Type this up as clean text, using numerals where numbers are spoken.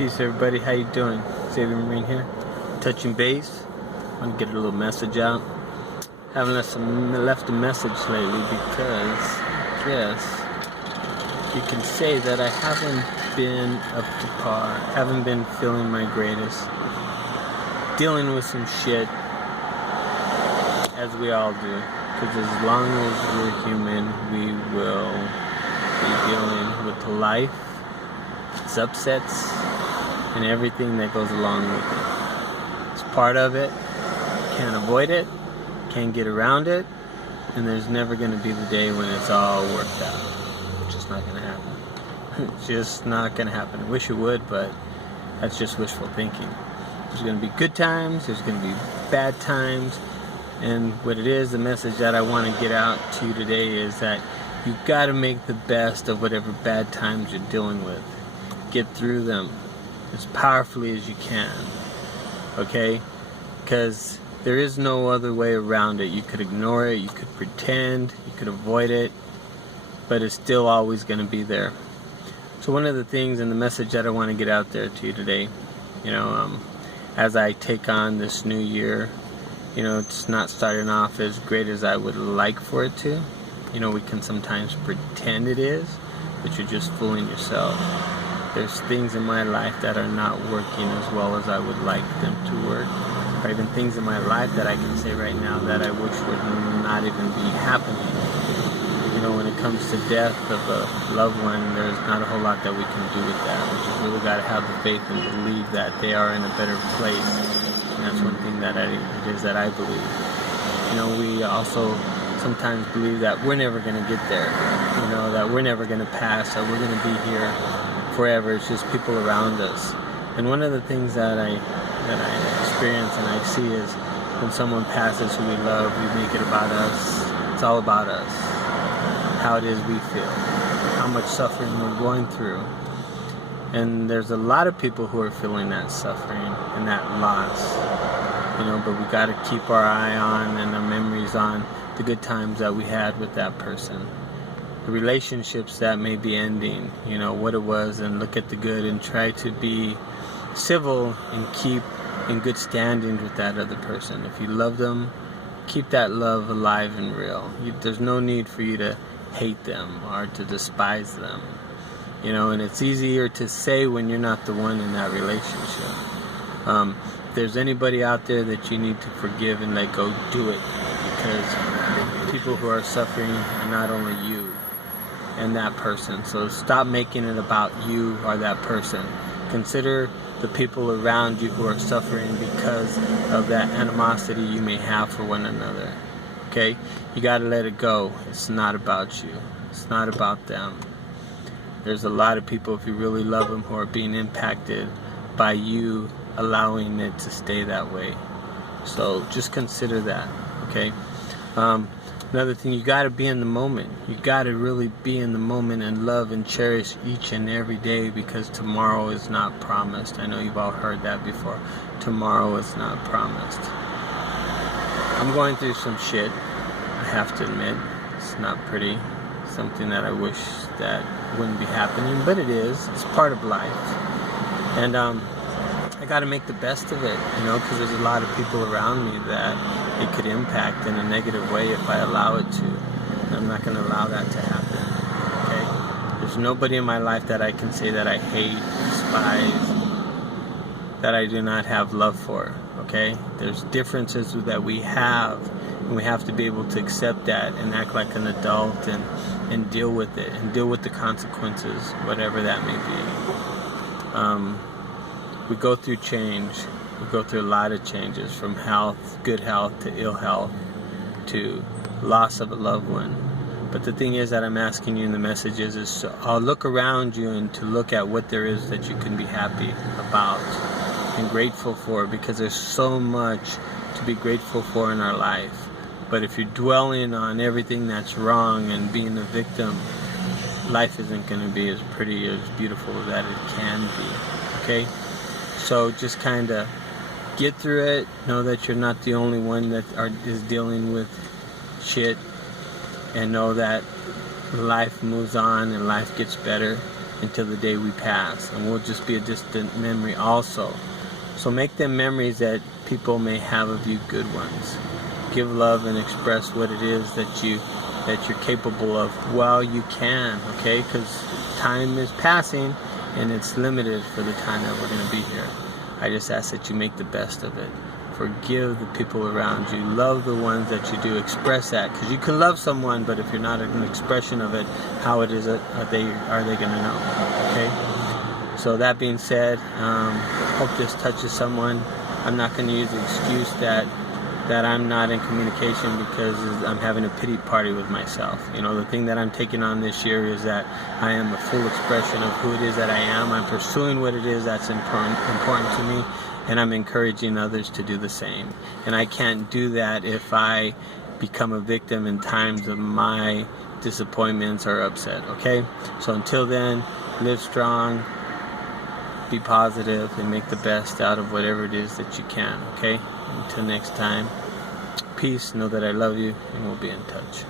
Peace, everybody. How you doing? Xavier Marine here. Touching base. I want to get a little message out. Haven't left a message lately because, yes, you can say that I haven't been up to par. Haven't been feeling my greatest. Dealing with some shit, as we all do. Because as long as we're human, we will be dealing with life, its upsets, and everything that goes along with it. It's part of it. Can't avoid it. Can't get around it. And there's never going to be the day when it's all worked out. It's just not going to happen. It's just not going to happen. I wish it would, but that's just wishful thinking. There's going to be good times. There's going to be bad times. And what it is, the message that I want to get out to you today is that you got to make the best of whatever bad times you're dealing with. Get through them as powerfully as you can, okay? Because there is no other way around it. You could ignore it, you could pretend, you could avoid it, but it's still always going to be there. So one of the things and the message that I want to get out there to you today, as I take on this new year, it's not starting off as great as I would like for it to. We can sometimes pretend it is, but you're just fooling yourself. There's things in my life that are not working as well as I would like them to work. Or even things in my life that I can say right now that I wish would not even be happening. When it comes to death of a loved one, there's not a whole lot that we can do with that. We just really got to have the faith and believe that they are in a better place. And that's one thing that it is that I believe. We also sometimes believe that we're never going to get there. That we're never going to pass, that we're going to be here forever. It's just people around us. And one of the things that I experience and I see is when someone passes who we love, we make it about us. It's all about us. How it is we feel. How much suffering we're going through. And there's a lot of people who are feeling that suffering and that loss. But we got to keep our eye on and our memories on the good times that we had with that person. The relationships that may be ending, what it was, and look at the good and try to be civil and keep in good standing with that other person. If you love them, keep that love alive and real. There's no need for you to hate them or to despise them. And it's easier to say when you're not the one in that relationship. If there's anybody out there that you need to forgive and let go, do it. Because people who are suffering are not only you and that person. So stop making it about you or that person. Consider the people around you who are suffering because of that animosity you may have for one another. Okay? You got to let it go. It's not about you. It's not about them. There's a lot of people, if you really love them, who are being impacted by you allowing it to stay that way. So just consider that. Okay? Another thing, you got to be in the moment. You got to really be in the moment and love and cherish each and every day, because tomorrow is not promised. I know you've all heard that before. Tomorrow is not promised. I'm going through some shit, I have to admit. It's not pretty. Something that I wish that wouldn't be happening, but it is. It's part of life. And I got to make the best of it, because there's a lot of people around me that it could impact in a negative way if I allow it to. And I'm not going to allow that to happen. Okay? There's nobody in my life that I can say that I hate, despise, that I do not have love for. Okay? There's differences that we have, and we have to be able to accept that and act like an adult and deal with it, and deal with the consequences, whatever that may be. We go through change. We go through a lot of changes, from health, good health, to ill health, to loss of a loved one. But the thing is that I'm asking you in the message is to look around you and to look at what there is that you can be happy about and grateful for, because there's so much to be grateful for in our life. But if you're dwelling on everything that's wrong and being a victim, life isn't going to be as pretty, as beautiful that it can be. Okay? So just kind of get through it. Know that you're not the only one that is dealing with shit. And know that life moves on and life gets better. until the day we pass, and we'll just be a distant memory also. So make them memories that people may have of you, good ones. Give love and express what it is that you're capable of while you can, okay? Because time is passing and it's limited for the time that we're going to be here. I just ask that you make the best of it. Forgive the people around you. Love the ones that you do. Express that, because you can love someone, but if you're not an expression of it, how it is are they going to know? Okay. So that being said, hope this touches someone. I'm not going to use the excuse that I'm not in communication because I'm having a pity party with myself. You know, the thing that I'm taking on this year is that I am a full expression of who it is that I am. I'm pursuing what it is that's important to me, and I'm encouraging others to do the same. And I can't do that if I become a victim in times of my disappointments or upset, okay? So until then, live strong, be positive, and make the best out of whatever it is that you can, okay? Until next time, peace, know that I love you, and we'll be in touch.